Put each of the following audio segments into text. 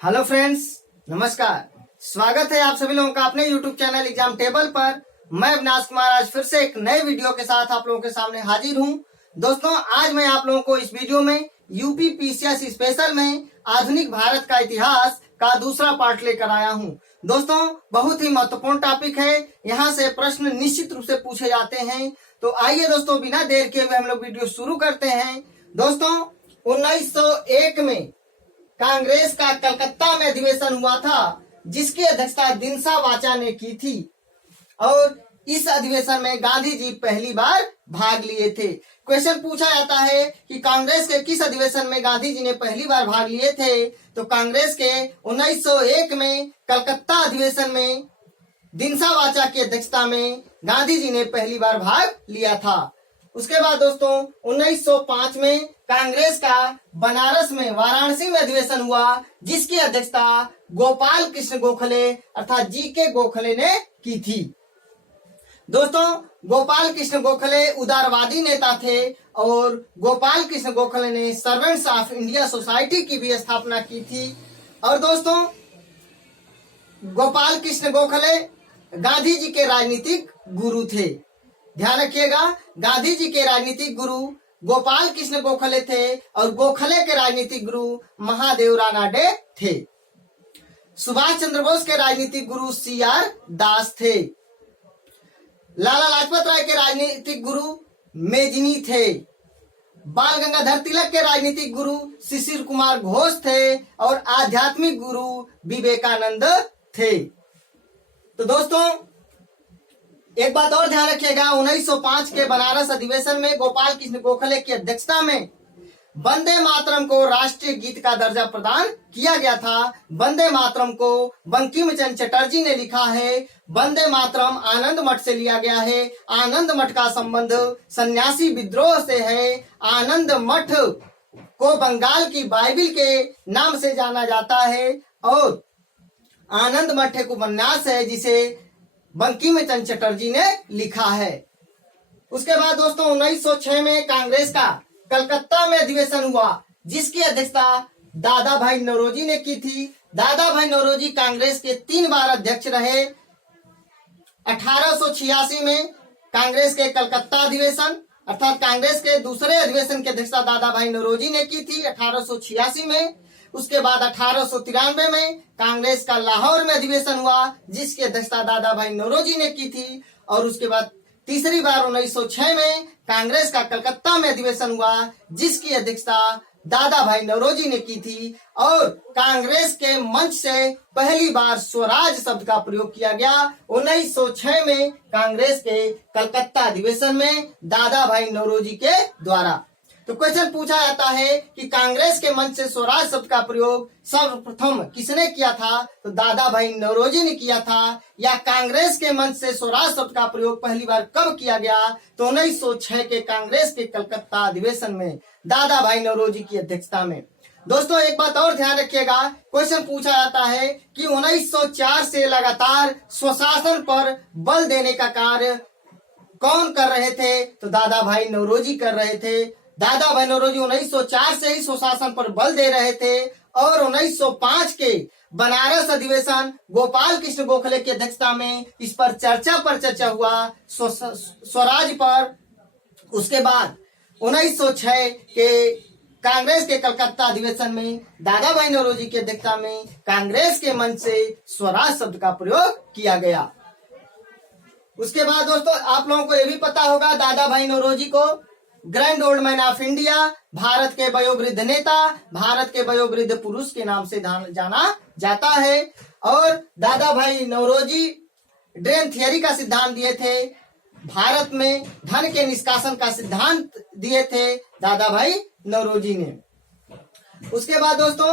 Hello friends, नमस्कार। स्वागत है आप सभी लोगों का अपने यूट्यूब चैनल एग्जाम टेबल पर। मैं अविनाश कुमार आज फिर से एक नए वीडियो के साथ आप लोगों के सामने हाजिर हूं। दोस्तों, आज मैं आप लोगों को इस वीडियो में यूपी पीसीएस स्पेशल में आधुनिक भारत का इतिहास का दूसरा पार्ट लेकर आया हूं। दोस्तों, बहुत ही महत्वपूर्ण टॉपिक है। यहाँ से प्रश्न निश्चित रूप से पूछे जाते हैं। तो आइए दोस्तों, बिना देर के हुए हम लोग वीडियो शुरू करते हैं। दोस्तों, 1901 में कांग्रेस का कलकत्ता में अधिवेशन हुआ था, जिसकी अध्यक्षता दिनसा वाचा ने की थी। और इस अधिवेशन में गांधी जी पहली बार भाग लिए थे। क्वेश्चन पूछा जाता है कि कांग्रेस के किस अधिवेशन में गांधी जी ने पहली बार भाग लिए थे। तो कांग्रेस के 1901 में कलकत्ता अधिवेशन में दिनसा वाचा की अध्यक्षता में गांधी जी ने पहली बार भाग लिया था। उसके बाद दोस्तों 1905 में कांग्रेस का बनारस में वाराणसी में अधिवेशन हुआ, जिसकी अध्यक्षता गोपाल कृष्ण गोखले अर्थात जी के गोखले ने की थी। दोस्तों, गोपाल कृष्ण गोखले उदारवादी नेता थे और गोपाल कृष्ण गोखले ने सर्वेंट्स ऑफ इंडिया सोसाइटी की भी स्थापना की थी। और दोस्तों, गोपाल कृष्ण गोखले गांधी जी के राजनीतिक गुरु थे। ध्यान रखिएगा, गांधी जी के राजनीतिक गुरु गोपाल कृष्ण गोखले थे और गोखले के राजनीतिक गुरु महादेव रानाडे थे। सुभाष चंद्र बोस के राजनीतिक गुरु सीआर दास थे। लाला लाजपत राय के राजनीतिक गुरु मेजनी थे। बाल गंगाधर तिलक के राजनीतिक गुरु शिशिर कुमार घोष थे और आध्यात्मिक गुरु विवेकानंद थे। तो दोस्तों, एक बात और ध्यान रखिएगा, 1905 के बनारस अधिवेशन में गोपाल कृष्ण गोखले की अध्यक्षता में वंदे मातरम को राष्ट्रीय गीत का दर्जा प्रदान किया गया था। वंदे मातरम को बंकिम चंद्र चटर्जी ने लिखा है। वंदे मातरम आनंद मठ से लिया गया है। आनंद मठ का संबंध सन्यासी विद्रोह से है। आनंद मठ को बंगाल की बाइबिल के नाम से जाना जाता है और आनंद मठ एक उपन्यास है जिसे बंकिम चंद्र चटर्जी ने लिखा है। उसके बाद दोस्तों 1906 में कांग्रेस का कलकत्ता में अधिवेशन हुआ, जिसकी अध्यक्षता दादा भाई नौरोजी ने की थी। दादा भाई नौरोजी कांग्रेस के 3 बार अध्यक्ष रहे। 1886 में कांग्रेस के कलकत्ता अधिवेशन अर्थात कांग्रेस के दूसरे अधिवेशन की अध्यक्षता दादा भाई नौरोजी ने की थी 1886 में। उसके बाद 1893 में कांग्रेस का लाहौर में अधिवेशन हुआ, जिसकी अध्यक्षता दादा भाई नौरोजी ने की थी। और उसके बाद तीसरी बार 1906 में कांग्रेस का कलकत्ता में अधिवेशन हुआ, जिसकी अध्यक्षता दादा भाई नौरोजी ने की थी। और कांग्रेस के मंच से पहली बार स्वराज शब्द का प्रयोग किया गया 1906 में कांग्रेस के कलकत्ता अधिवेशन में दादा भाई नौरोजी के द्वारा। तो क्वेश्चन पूछा जाता है कि कांग्रेस के मंच से स्वराज शब्द का प्रयोग सर्वप्रथम किसने किया था। तो दादा भाई नौरोजी ने किया था। या कांग्रेस के मंच से स्वराज शब्द का प्रयोग पहली बार कब किया गया। तो 1906 के कांग्रेस के कलकत्ता अधिवेशन में दादा भाई नौरोजी की अध्यक्षता में। दोस्तों, एक बात और ध्यान रखिएगा, क्वेश्चन पूछा जाता है कि 1904 से लगातार स्वशासन पर बल देने का कार्य कौन कर रहे थे। तो दादा भाई नौरोजी कर रहे थे। दादा भाई नौरोजी 1904 से ही स्वशासन पर बल दे रहे थे। और 1905 के बनारस अधिवेशन गोपाल कृष्ण गोखले की अध्यक्षता में इस पर चर्चा हुआ स्वराज पर। उसके बाद 1906 के कांग्रेस के कलकत्ता अधिवेशन में दादा भाई नौरोजी की अध्यक्षता में कांग्रेस के मंच से स्वराज शब्द का प्रयोग किया गया। उसके बाद दोस्तों, आप लोगों को यह भी पता होगा, दादा भाई नौरोजी को grand old man of India, Bharat के वयोवृद्ध नेता, भारत के वयोवृद्ध पुरुष के नाम से जाना जाता है। और दादा भाई नौरोजी ड्रेन थियरी का सिद्धांत दिए थे। भारत में धन के निष्कासन का सिद्धांत दिए थे दादा भाई नौरोजी ने। उसके बाद दोस्तों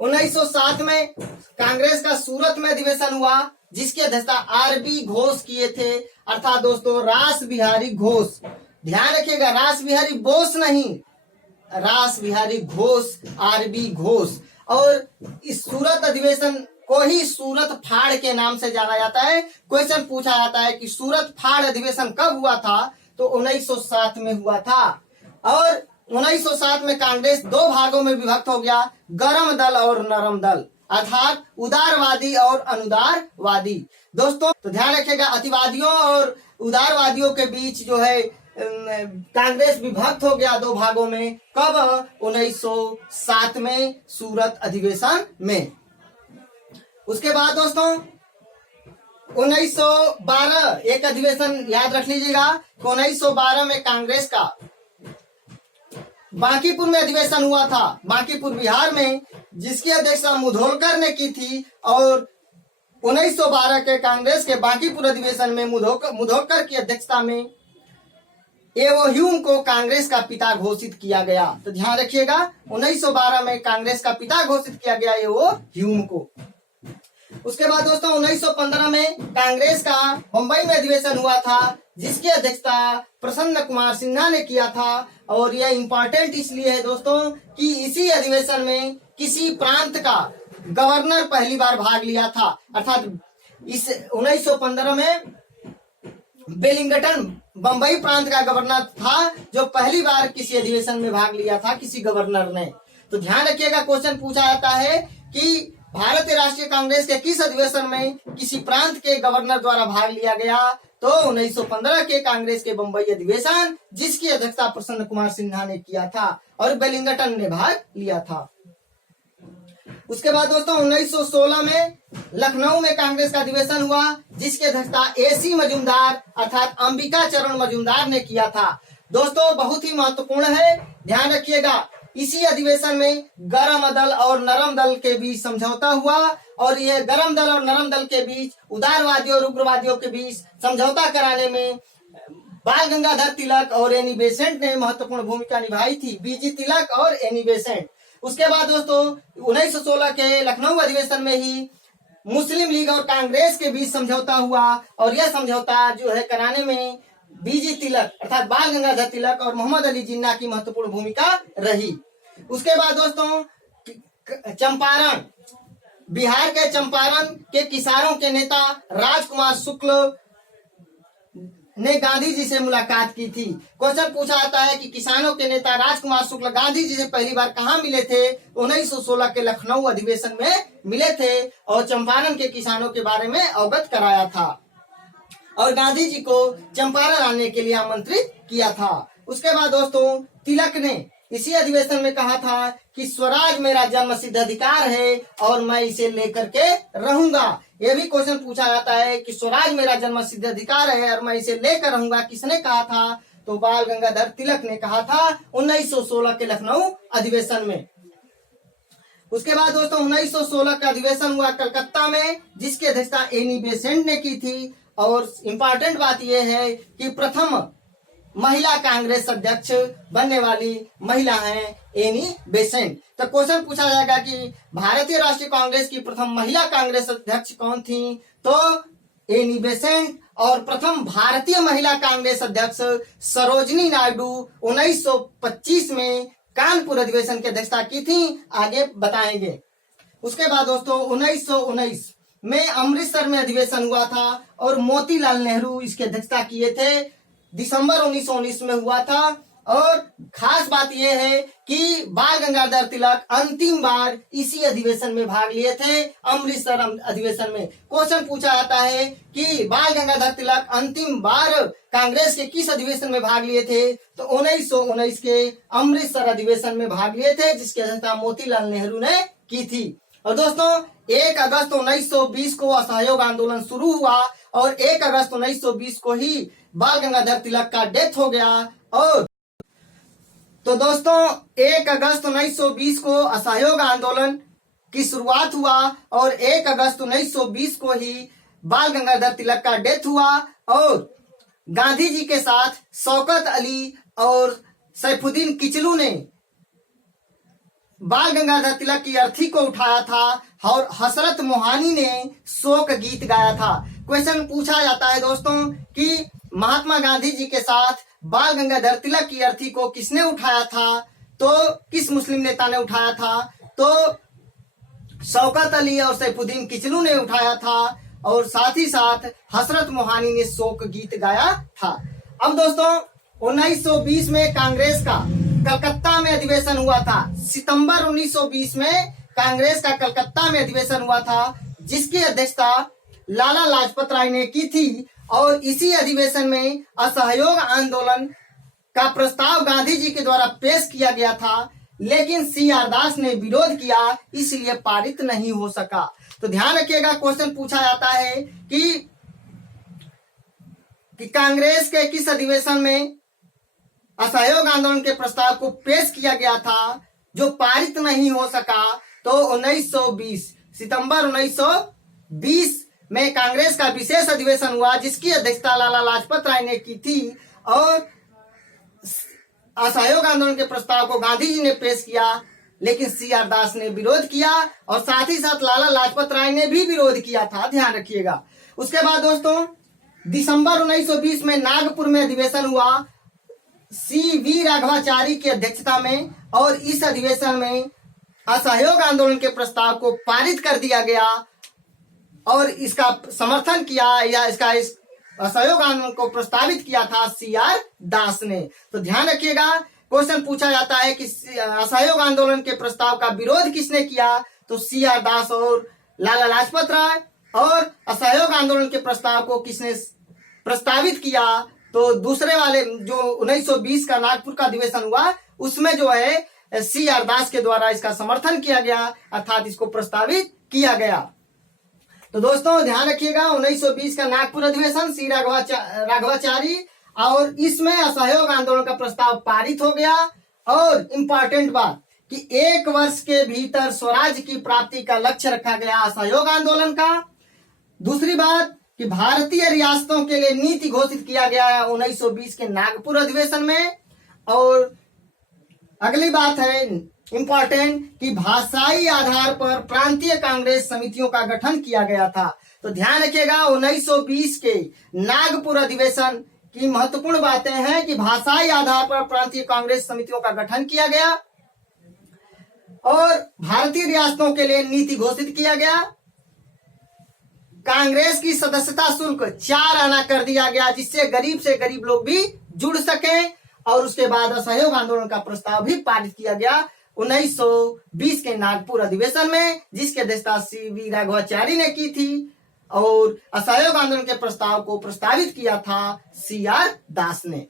1907 में कांग्रेस का सूरत में अधिवेशन हुआ, जिसकी अध्यक्षता आरबी घोष किए थे अर्थात दोस्तों रास बिहारी घोष। ध्यान रखिएगा, रास बिहारी बोस नहीं, रास बिहारी घोष, आरबी घोष। और इस सूरत अधिवेशन को ही सूरत फाड़ के नाम से जाना जाता है। क्वेश्चन पूछा जाता है कि सूरत फाड़ अधिवेशन कब हुआ था। तो 1907 में हुआ था। और 1907 में कांग्रेस दो भागों में विभक्त हो गया, गरम दल और नरम दल, अर्थात उदारवादी और अनुदारवादी। दोस्तों तो ध्यान रखिएगा, अतिवादियों और उदारवादियों के बीच जो है कांग्रेस विभक्त हो गया दो भागों में। कब? 1907 में सूरत अधिवेशन में। उसके बाद दोस्तों 1912 एक अधिवेशन याद रख लीजिएगा, 1912 में कांग्रेस का बांकीपुर में अधिवेशन हुआ था, बांकीपुर बिहार में, जिसकी अध्यक्षता मुधोलकर ने की थी। और 1912 के कांग्रेस के बांकीपुर अधिवेशन में मुधोलकर की अध्यक्षता में एवो ह्यूम को कांग्रेस का पिता घोषित किया गया। तो ध्यान रखिएगा, 1912 में कांग्रेस का पिता घोषित किया गया एवो ह्यूम को। उसके बाद दोस्तों 1915 में कांग्रेस का मुंबई में अधिवेशन हुआ था, जिसकी अध्यक्षता प्रसन्न कुमार सिन्हा ने किया था। और यह इंपॉर्टेंट इसलिए है दोस्तों कि इसी अधिवेशन में किसी प्रांत का गवर्नर पहली बार भाग लिया था, अर्थात इस 1915 में वेलिंगटन बंबई प्रांत का गवर्नर था जो पहली बार किसी अधिवेशन में भाग लिया था, किसी गवर्नर ने। तो ध्यान रखिएगा, क्वेश्चन पूछा जाता है कि भारतीय राष्ट्रीय कांग्रेस के किस अधिवेशन में किसी प्रांत के गवर्नर द्वारा भाग लिया गया? तो 1915 के कांग्रेस के बंबई अधिवेशन, जिसकी अध्यक्षता प्रसन्न कुमार सिन्हा ने किया था और वेलिंगटन ने भाग लिया था। उसके बाद दोस्तों 1916 में लखनऊ में कांग्रेस का अधिवेशन हुआ, जिसकी अध्यक्षता एसी मजूमदार अर्थात अंबिका चरण मजूमदार ने किया था। दोस्तों बहुत ही महत्वपूर्ण है, ध्यान रखिएगा, इसी अधिवेशन में गरम दल और नरम दल के बीच समझौता हुआ। और यह गरम दल और नरम दल के बीच, उदारवादियों और उग्रवादियों के बीच समझौता कराने में बाल गंगाधर तिलक और एनी बेसेंट ने महत्वपूर्ण भूमिका निभाई थी, बीजी तिलक और एनी बेसेंट। उसके बाद दोस्तों 1916 के लखनऊ अधिवेशन में ही मुस्लिम लीग और कांग्रेस के बीच समझौता हुआ। और यह समझौता जो है कराने में बीजी तिलक अर्थात बाल गंगाधर तिलक और मोहम्मद अली जिन्ना की महत्वपूर्ण भूमिका रही। उसके बाद दोस्तों चंपारण, बिहार के चंपारण के किसानों के नेता राजकुमार शुक्ल ने गांधी जी से मुलाकात की थी। क्वेश्चन पूछा जाता है कि किसानों के नेता राजकुमार शुक्ल गांधी जी से पहली बार कहां मिले थे? 1916 के लखनऊ अधिवेशन में मिले थे और चंपारण के किसानों के बारे में अवगत कराया था और गांधी जी को चंपारण आने के लिए आमंत्रित किया था। उसके बाद दोस्तों तिलक ने इसी अधिवेशन में कहा था कि स्वराज मेरा जन्म सिद्ध अधिकार है और मैं इसे लेकर के रहूंगा। यह भी क्वेश्चन पूछा जाता है कि स्वराज मेरा जन्म सिद्ध अधिकार है और मैं इसे लेकर रहूंगा, किसने कहा था? तो बाल गंगाधर तिलक ने कहा था 1916 के लखनऊ अधिवेशन में। उसके बाद दोस्तों 1916 का अधिवेशन हुआ कलकत्ता में, जिसकी अध्यक्षता एनी बेसेंट ने की थी। और इम्पोर्टेंट बात यह है कि प्रथम महिला कांग्रेस अध्यक्ष बनने वाली महिला हैं एनी बेसेंट। तो क्वेश्चन पूछा जाएगा कि भारतीय राष्ट्रीय कांग्रेस की प्रथम महिला कांग्रेस अध्यक्ष कौन थी? तो एनी बेसेंट। और प्रथम भारतीय महिला कांग्रेस अध्यक्ष सरोजनी नायडू 1925 में कानपुर अधिवेशन की अध्यक्षता की थी, आगे बताएंगे। उसके बाद दोस्तों 1919 में अमृतसर में अधिवेशन हुआ था और मोतीलाल नेहरू इसकी अध्यक्षता किए थे, दिसंबर 1919 में हुआ था। और खास बात यह है कि बाल गंगाधर तिलक अंतिम बार इसी अधिवेशन में भाग लिए थे, अमृतसर अधिवेशन में। क्वेश्चन पूछा जाता है कि बाल गंगाधर तिलक अंतिम बार कांग्रेस के किस अधिवेशन में भाग लिए थे? तो 1919 के अमृतसर अधिवेशन में भाग लिए थे, जिसकी अध्यक्षता मोतीलाल नेहरू ने की थी। और दोस्तों 1 अगस्त 1920 को असहयोग आंदोलन शुरू हुआ और 1 अगस्त 1920 को ही बाल गंगाधर तिलक का डेथ हो गया। और तो दोस्तों 1 अगस्त 1920 को असहयोग आंदोलन की शुरुआत हुआ और 1 अगस्त 1920 को ही बाल गंगाधर तिलक का डेथ हुआ। और गांधी जी के साथ शौकत अली और सैफुद्दीन किचलू ने बाल गंगाधर तिलक की अर्थी को उठाया था और हसरत मोहानी ने शोक गीत गाया था। क्वेश्चन पूछा जाता है दोस्तों कि महात्मा गांधी जी के साथ बाल गंगाधर तिलक की अर्थी को किसने उठाया था? तो किस मुस्लिम नेता ने उठाया था? तो शौकत अली और सैफुद्दीन किचलू ने उठाया था और साथ ही साथ हसरत मोहानी ने शोक गीत गाया था। अब दोस्तों 1920 में कांग्रेस का कलकत्ता में अधिवेशन हुआ था। सितंबर 1920 में कांग्रेस का कलकत्ता में अधिवेशन हुआ था, जिसकी अध्यक्षता लाला लाजपत राय ने की थी। और इसी अधिवेशन में असहयोग आंदोलन का प्रस्ताव गांधी जी के द्वारा पेश किया गया था, लेकिन सी.आर. दास ने विरोध किया, इसलिए पारित नहीं हो सका। तो ध्यान रखिएगा, क्वेश्चन पूछा जाता है कि कांग्रेस के किस अधिवेशन में असहयोग आंदोलन के प्रस्ताव को पेश किया गया था जो पारित नहीं हो सका। तो 1920 सितंबर 1920 में कांग्रेस का विशेष अधिवेशन हुआ, जिसकी अध्यक्षता लाला लाजपत राय ने की थी। और असहयोग आंदोलन के प्रस्ताव को गांधी जी ने पेश किया, लेकिन सी.आर. दास ने विरोध किया और साथ ही साथ लाला लाजपत राय ने भी विरोध किया था, ध्यान रखिएगा। उसके बाद दोस्तों दिसंबर 1920 में नागपुर में अधिवेशन हुआ सी.वी. राघवाचारी की अध्यक्षता में, और इस अधिवेशन में असहयोग आंदोलन के प्रस्ताव को पारित कर दिया गया और इसका समर्थन किया या इसका असहयोग आंदोलन को प्रस्तावित किया था सी.आर. दास ने। तो ध्यान रखिएगा, क्वेश्चन पूछा जाता है कि असहयोग आंदोलन के प्रस्ताव का विरोध किसने किया, तो सी.आर. दास और लाला लाजपत राय। और असहयोग आंदोलन के प्रस्ताव को किसने प्रस्तावित किया, तो दूसरे वाले जो 1920 का नागपुर का अधिवेशन हुआ, उसमें जो है सी.आर. दास के द्वारा इसका समर्थन किया गया, अर्थात इसको प्रस्तावित किया गया। तो दोस्तों ध्यान रखिएगा, 1920 का नागपुर अधिवेशन सी राघवाचारी, और इसमें असहयोग आंदोलन का प्रस्ताव पारित हो गया। और इम्पोर्टेंट बात कि 1 वर्ष के भीतर स्वराज की प्राप्ति का लक्ष्य रखा गया असहयोग आंदोलन का। दूसरी बात कि भारतीय रियासतों के लिए नीति घोषित किया गया है 1920 के नागपुर अधिवेशन में। और अगली बात है इंपॉर्टेंट कि भाषाई आधार पर प्रांतीय कांग्रेस समितियों का गठन किया गया था। तो ध्यान रखिएगा, 1920 के नागपुर अधिवेशन की महत्वपूर्ण बातें हैं कि भाषाई आधार पर प्रांतीय कांग्रेस समितियों का गठन किया गया और भारतीय रियासतों के लिए नीति घोषित किया गया। कांग्रेस की सदस्यता शुल्क 4 आना कर दिया गया, जिससे गरीब से गरीब लोग भी जुड़ सके। और उसके बाद असहयोग आंदोलन का प्रस्ताव भी पारित किया गया 1920 के नागपुर अधिवेशन में, जिसकी अध्यक्षता सी.वी. राघवाचारी ने की थी। और असहयोग आंदोलन के प्रस्ताव को प्रस्तावित किया था सी.आर. दास ने।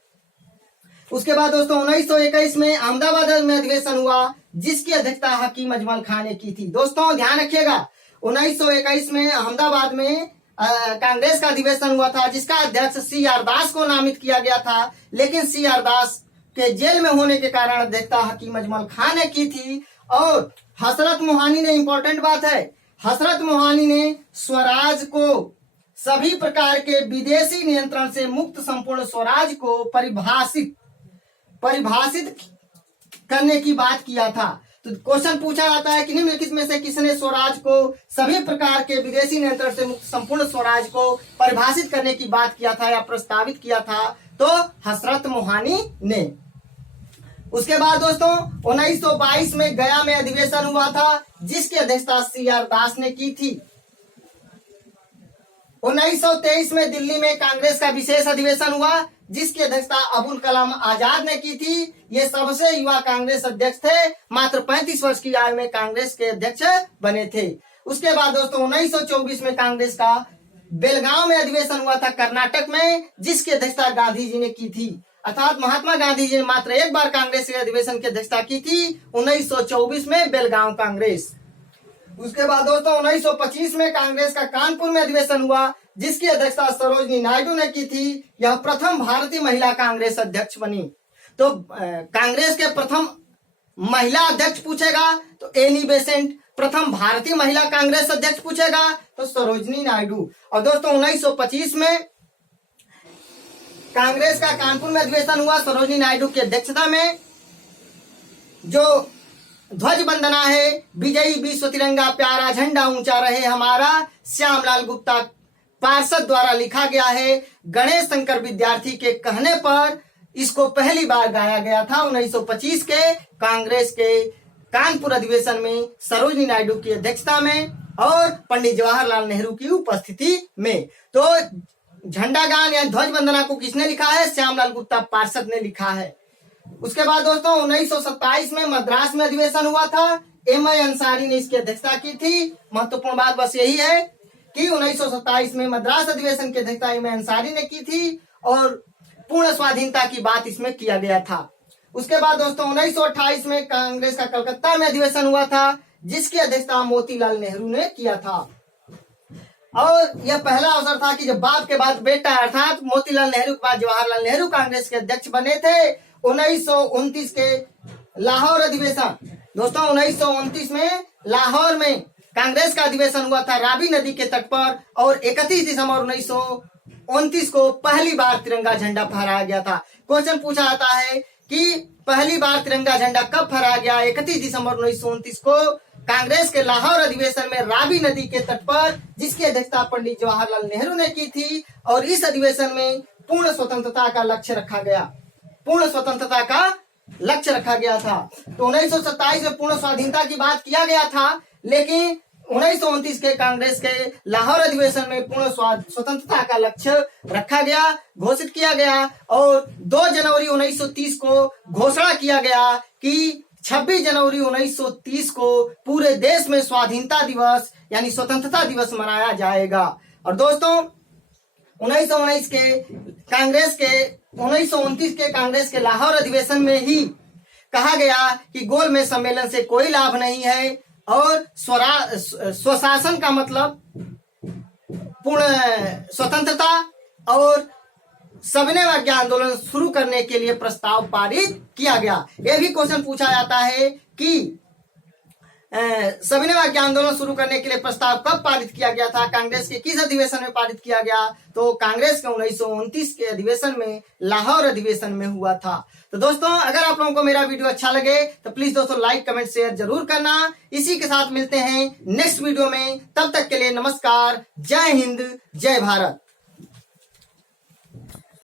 उसके बाद दोस्तों 1921 में अहमदाबाद में अधिवेशन हुआ, जिसकी अध्यक्षता हकीम अजमल खान ने की थी। दोस्तों ध्यान रखिएगा, 1921 में अहमदाबाद में कांग्रेस का अधिवेशन हुआ था, जिसका अध्यक्ष सी.आर. दास को नामित किया गया था, लेकिन सी.आर. दास के जेल में होने के कारण अध्यक्षता हकीम अजमल खान ने की थी। और हसरत मोहानी ने, इंपॉर्टेंट बात है, हसरत मोहानी ने स्वराज को सभी प्रकार के विदेशी नियंत्रण से मुक्त संपूर्ण स्वराज को परिभाषित करने की बात किया था। तो क्वेश्चन पूछा जाता है कि निम्नलिखित में से किसने स्वराज को सभी प्रकार के विदेशी नियंत्रण से मुक्त संपूर्ण स्वराज को परिभाषित करने की बात किया था या प्रस्तावित किया था, तो हसरत मोहानी ने। उसके बाद दोस्तों 1922 में गया में अधिवेशन हुआ था, जिसकी अध्यक्षता सी.आर. दास ने की थी। 1923 में दिल्ली में कांग्रेस का विशेष अधिवेशन हुआ, जिसकी अध्यक्षता अबुल कलाम आजाद ने की थी। ये सबसे युवा कांग्रेस अध्यक्ष थे, मात्र 35 वर्ष की आयु में कांग्रेस के अध्यक्ष बने थे। उसके बाद दोस्तों 1924 में कांग्रेस का बेलगांव में अधिवेशन हुआ था कर्नाटक में, जिसकी अध्यक्षता गांधी जी ने की थी। अर्थात महात्मा गांधी जी ने मात्र एक बार कांग्रेस के अधिवेशन की अध्यक्षता की थी, 1924 में बेलगांव कांग्रेस। उसके बाद दोस्तों 1925 में कांग्रेस का कानपुर में अधिवेशन हुआ, जिसकी अध्यक्षता सरोजनी नायडू ने की थी। यह प्रथम भारतीय महिला कांग्रेस अध्यक्ष बनी। तो कांग्रेस के प्रथम महिला अध्यक्ष पूछेगा तो एनी बेसेंट, प्रथम भारतीय महिला कांग्रेस अध्यक्ष पूछेगा तो सरोजनी नायडू। और दोस्तों 1925 में कांग्रेस का कानपुर में अधिवेशन हुआ सरोजनी नायडू की अध्यक्षता में। जो ध्वज वंदना है, विजयी विश्व तिरंगा प्यारा झंडा ऊंचा रहे हमारा, श्यामलाल गुप्ता पार्षद द्वारा लिखा गया है। गणेश शंकर विद्यार्थी के कहने पर इसको पहली बार गाया गया था 1925 के कांग्रेस के कानपुर अधिवेशन में सरोजनी नायडू की अध्यक्षता में और पंडित जवाहरलाल नेहरू की उपस्थिति में। तो झंडा गान या ध्वज वंदना को किसने लिखा है? श्यामलाल गुप्ता पार्षद ने लिखा है। उसके बाद दोस्तों 1927 में मद्रास में अधिवेशन हुआ था। एम.आई. अंसारी ने इसकी अध्यक्षता की थी। महत्वपूर्ण बात बस यही है कि 1927 में मद्रास अधिवेशन की अध्यक्षता एम.आई. अंसारी ने की थी और पूर्ण स्वाधीनता की बात इसमें किया गया था। उसके बाद दोस्तों 1928 में कांग्रेस का कलकत्ता में अधिवेशन हुआ था, जिसकी अध्यक्षता मोतीलाल नेहरू ने किया था। और यह पहला अवसर था कि जब बाप के बाद बेटा अर्थात मोतीलाल नेहरू के बाद जवाहरलाल नेहरू कांग्रेस के अध्यक्ष बने थे। 1929 के लाहौर अधिवेशन दोस्तों 1929 में लाहौर में कांग्रेस का अधिवेशन हुआ था रावी नदी के तट पर और 31 दिसंबर 1929 को पहली बार तिरंगा झंडा फहराया गया था। क्वेश्चन पूछा जाता है कि पहली बार तिरंगा झंडा कब फहराया गया? 31 दिसंबर 1929 को कांग्रेस के लाहौर अधिवेशन में रावी नदी के तट पर, जिसकी अध्यक्षता पंडित जवाहरलाल नेहरू ने की थी। और इस अधिवेशन में पूर्ण स्वतंत्रता का लक्ष्य रखा गया। पूर्ण स्वतंत्रता का लक्ष्य रखा गया था। तो 1927 में पूर्ण स्वाधीनता की बात किया गया था, लेकिन 1929 के कांग्रेस के लाहौर अधिवेशन में पूर्ण स्वतंत्रता का लक्ष्य रखा गया, घोषित किया गया। और 2 जनवरी 1930 को घोषणा किया गया कि 26 जनवरी 1930 को पूरे देश में स्वाधीनता दिवस यानी स्वतंत्रता दिवस मनाया जाएगा। और दोस्तों 1929 के कांग्रेस के लाहौर अधिवेशन में ही कहा गया कि गोलमेज सम्मेलन से कोई लाभ नहीं है और स्वशासन का मतलब पूर्ण स्वतंत्रता और सविनय अवज्ञा आंदोलन शुरू करने के लिए प्रस्ताव पारित किया गया। यह भी क्वेश्चन पूछा जाता है कि सविनय अवज्ञा आंदोलन शुरू करने के लिए प्रस्ताव कब पारित किया गया था, कांग्रेस के किस अधिवेशन में पारित किया गया? तो कांग्रेस के 1929 के अधिवेशन में लाहौर अधिवेशन में हुआ था। तो दोस्तों अगर आप लोगों को मेरा वीडियो अच्छा लगे तो प्लीज दोस्तों लाइक कमेंट शेयर जरूर करना। इसी के साथ मिलते हैं नेक्स्ट वीडियो में। तब तक के लिए नमस्कार। जय हिंद, जय भारत।